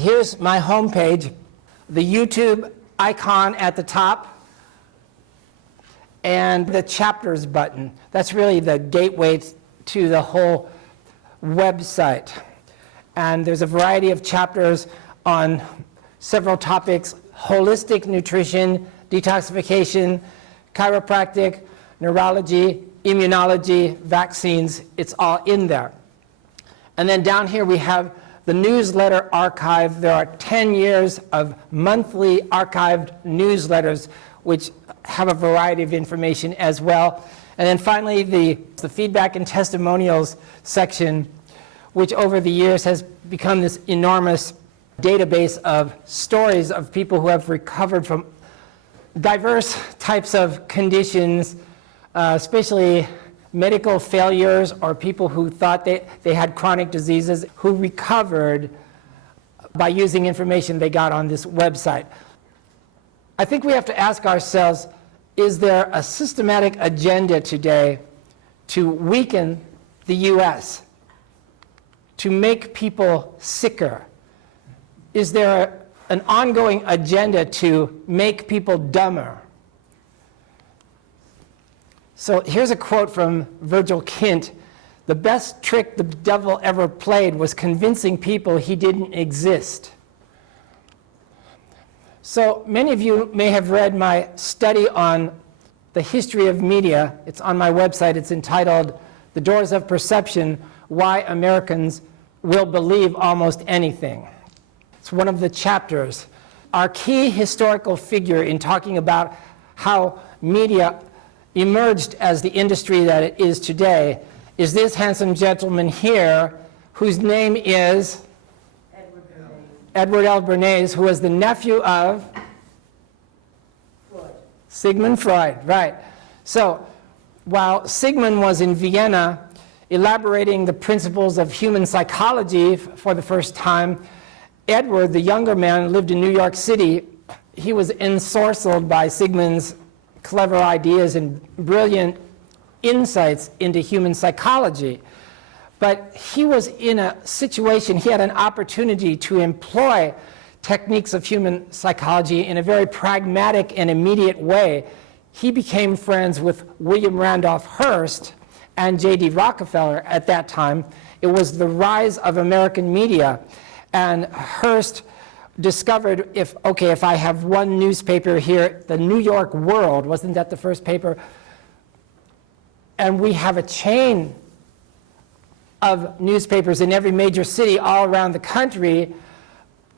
here's my homepage, the YouTube icon at the top, and the chapters button. That's really the gateway to the whole website. And there's a variety of chapters on several topics: holistic nutrition, detoxification, chiropractic, neurology, immunology, vaccines. It's all in there. And then down here we have the newsletter archive. There are 10 years of monthly archived newsletters which have a variety of information as well. And then finally the feedback and testimonials section, which over the years has become this enormous database of stories of people who have recovered from diverse types of conditions, especially medical failures or people who thought they had chronic diseases, who recovered by using information they got on this website. I think we have to ask ourselves, is there a systematic agenda today to weaken the U.S., to make people sicker? Is there an ongoing agenda to make people dumber? So here's a quote from Virgil Kint: "The best trick the devil ever played was convincing people he didn't exist." So many of you may have read my study on the history of media. It's on my website. It's entitled "The Doors of Perception: Why Americans Will Believe Almost Anything." It's one of the chapters. Our key historical figure in talking about how media emerged as the industry that it is today is this handsome gentleman here, whose name is Edward L. Bernays, who was the nephew of Sigmund Freud. Right. So while Sigmund was in Vienna elaborating the principles of human psychology for the first time, Edward, the younger man, lived in New York City. He was ensorcelled by Sigmund's clever ideas and brilliant insights into human psychology. But he was in a situation, he had an opportunity to employ techniques of human psychology in a very pragmatic and immediate way. He became friends with William Randolph Hearst and J.D. Rockefeller at that time. It was the rise of American media. And Hearst discovered, if I have one newspaper here, the New York World, wasn't that the first paper? And we have a chain of newspapers in every major city all around the country.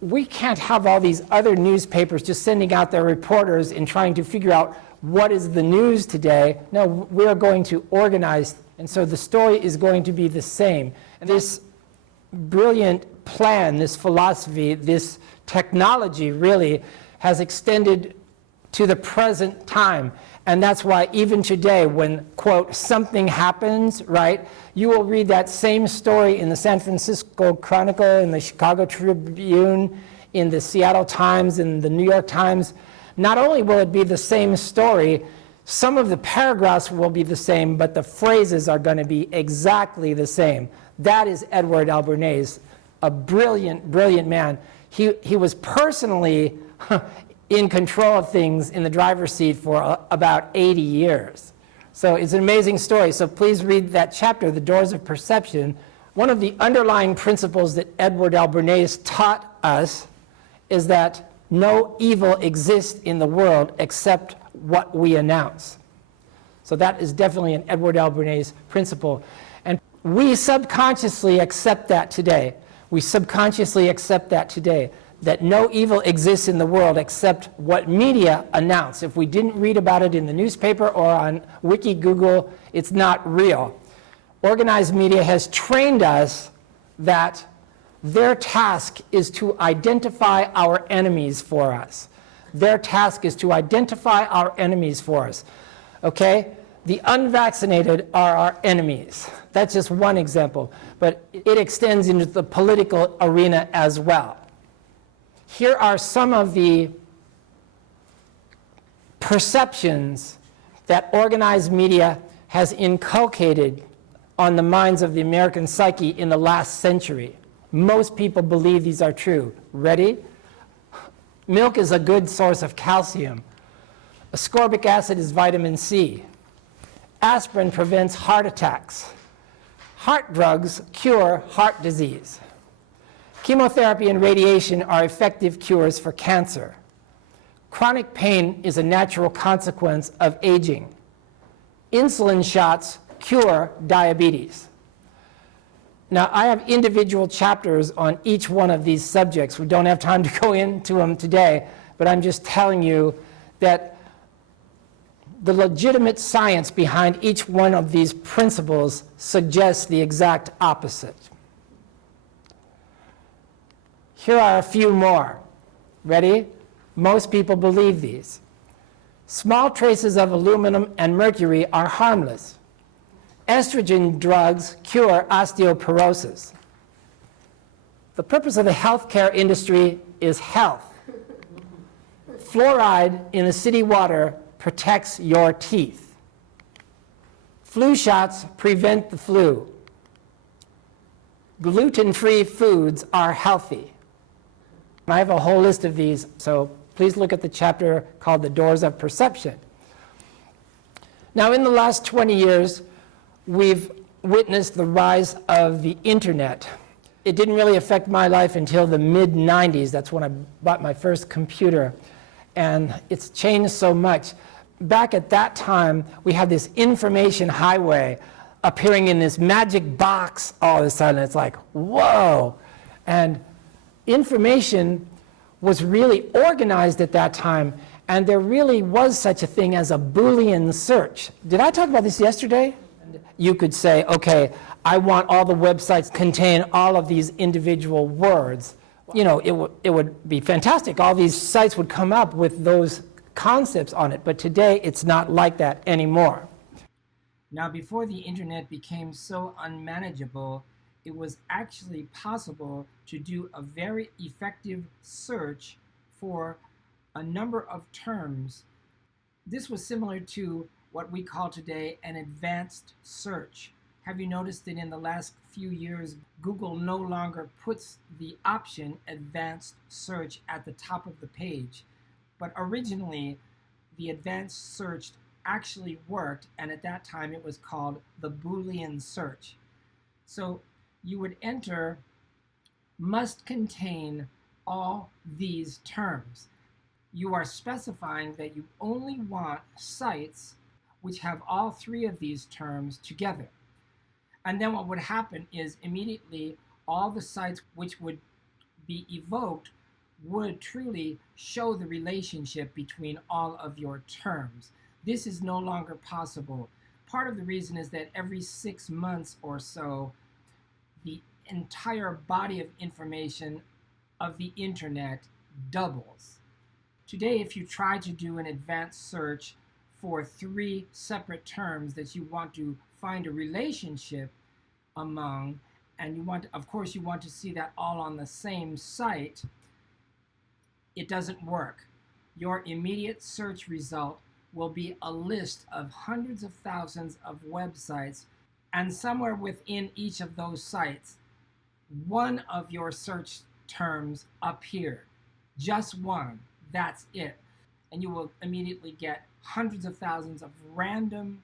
We can't have all these other newspapers just sending out their reporters and trying to figure out what is the news today. No, we're going to organize, and so the story is going to be the same. And this brilliant plan, this philosophy, this technology really has extended to the present time. And that's why even today when, quote, something happens, right, you will read that same story in the San Francisco Chronicle, in the Chicago Tribune, in the Seattle Times, in the New York Times. Not only will it be the same story, some of the paragraphs will be the same, but the phrases are going to be exactly the same. That is Edward L. Bernays, a brilliant, brilliant man. He was personally in control of things in the driver's seat for about 80 years. So it's an amazing story. So please read that chapter, The Doors of Perception. One of the underlying principles that Edward L. Bernays taught us is that no evil exists in the world except what we announce. So that is definitely an Edward L. Bernays principle. And we subconsciously accept that today. We subconsciously accept that today, that no evil exists in the world except what media announce. If we didn't read about it in the newspaper or on Wiki Google, it's not real. Organized media has trained us that their task is to identify our enemies for us. Their task is to identify our enemies for us. Okay? The unvaccinated are our enemies. That's just one example, but it extends into the political arena as well. Here are some of the perceptions that organized media has inculcated on the minds of the American psyche in the last century. Most people believe these are true. Ready? Milk is a good source of calcium. Ascorbic acid is vitamin C. Aspirin prevents heart attacks. Heart drugs cure heart disease. Chemotherapy and radiation are effective cures for cancer. Chronic pain is a natural consequence of aging. Insulin shots cure diabetes. Now, I have individual chapters on each one of these subjects. We don't have time to go into them today, but I'm just telling you that the legitimate science behind each one of these principles suggests the exact opposite. Here are a few more. Ready? Most people believe these. Small traces of aluminum and mercury are harmless. Estrogen drugs cure osteoporosis. The purpose of the healthcare industry is health. Fluoride in the city water protects your teeth. Flu shots prevent the flu. Gluten-free foods are healthy. I have a whole list of these, so please look at the chapter called The Doors of Perception. Now, in the last 20 years, we've witnessed the rise of the internet. It didn't really affect my life until the mid-90s. That's when I bought my first computer. And it's changed so much. Back at that time, we had this information highway appearing in this magic box all of a sudden. It's like, whoa. And information was really organized at that time, and there really was such a thing as a Boolean search. Did I talk about this yesterday? You could say, okay, I want all the websites contain all of these individual words. You know, it would be fantastic. All these sites would come up with those concepts on it, but today it's not like that anymore. Now, before the internet became so unmanageable, it was actually possible to do a very effective search for a number of terms. This was similar to what we call today an advanced search. Have you noticed that in the last few years, Google no longer puts the option advanced search at the top of the page? But originally, the advanced search actually worked, and at that time it was called the Boolean search. So you would enter must contain all these terms. You are specifying that you only want sites which have all three of these terms together. And then what would happen is immediately all the sites which would be evoked would truly show the relationship between all of your terms. This is no longer possible. Part of the reason is that every 6 months or so, the entire body of information of the internet doubles. Today, if you try to do an advanced search for 3 separate terms that you want to find a relationship among, and you want, of course, you want to see that all on the same site, it doesn't work. Your immediate search result will be a list of hundreds of thousands of websites, and somewhere within each of those sites, one of your search terms appear. Just one. That's it. And you will immediately get hundreds of thousands of random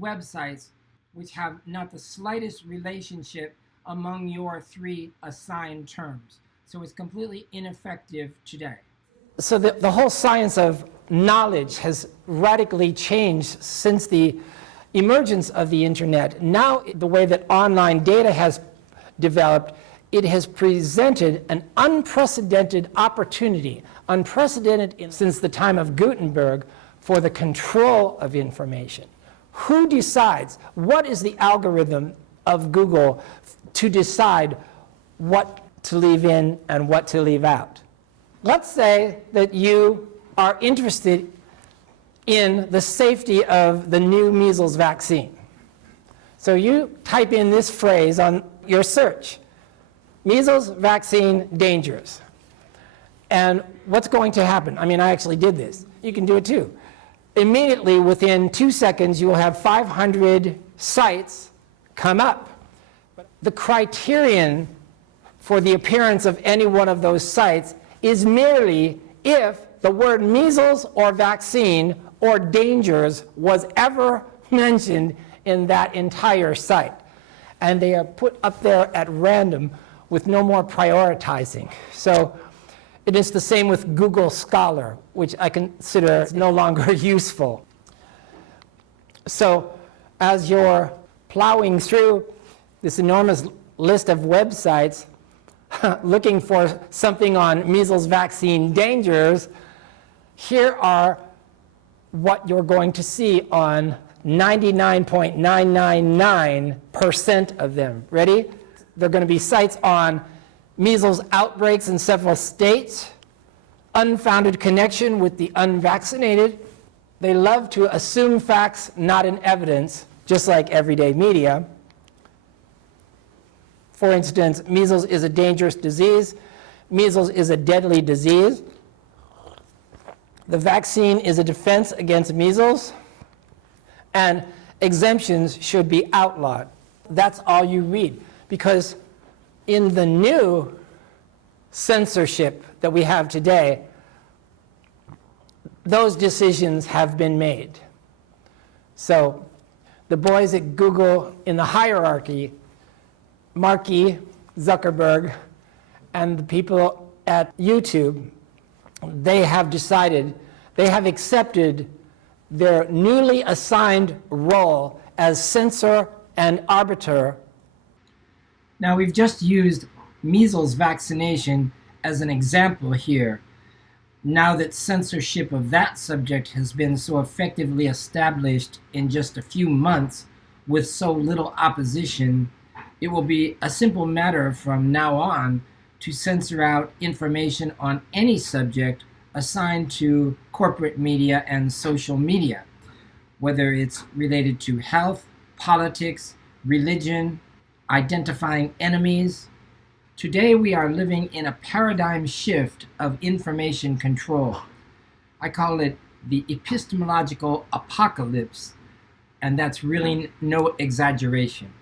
websites which have not the slightest relationship among your 3 assigned terms. So it's completely ineffective today. So the whole science of knowledge has radically changed since the emergence of the internet. Now, the way that online data has developed, it has presented an unprecedented opportunity, unprecedented since the time of Gutenberg, for the control of information. Who decides? What is the algorithm of Google to decide what to leave in and what to leave out? Let's say that you are interested in the safety of the new measles vaccine. So you type in this phrase on your search: measles vaccine dangerous. And what's going to happen? I mean, I actually did this. You can do it too. Immediately, within 2 seconds, you will have 500 sites come up. the criterion for the appearance of any one of those sites is merely if the word measles or vaccine or dangers was ever mentioned in that entire site. And they are put up there at random with no more prioritizing. So it is the same with Google Scholar, which I consider is no longer useful. So as you're plowing through this enormous list of websites looking for something on measles vaccine dangers, here are what you're going to see on 99.999% of them. Ready? There are going to be sites on measles outbreaks in several states, unfounded connection with the unvaccinated. They love to assume facts, not in evidence, just like everyday media. For instance, measles is a dangerous disease. Measles is a deadly disease. The vaccine is a defense against measles, and exemptions should be outlawed. That's all you read, because in the new censorship that we have today, those decisions have been made. So the boys at Google in the hierarchy, Markey, Zuckerberg, and the people at YouTube, they have decided, they have accepted their newly assigned role as censor and arbiter. Now, we've just used measles vaccination as an example here. Now that censorship of that subject has been so effectively established in just a few months with so little opposition, it will be a simple matter from now on to censor out information on any subject assigned to corporate media and social media, whether it's related to health, politics, religion, identifying enemies. Today we are living in a paradigm shift of information control. I call it the epistemological apocalypse, and that's really no exaggeration.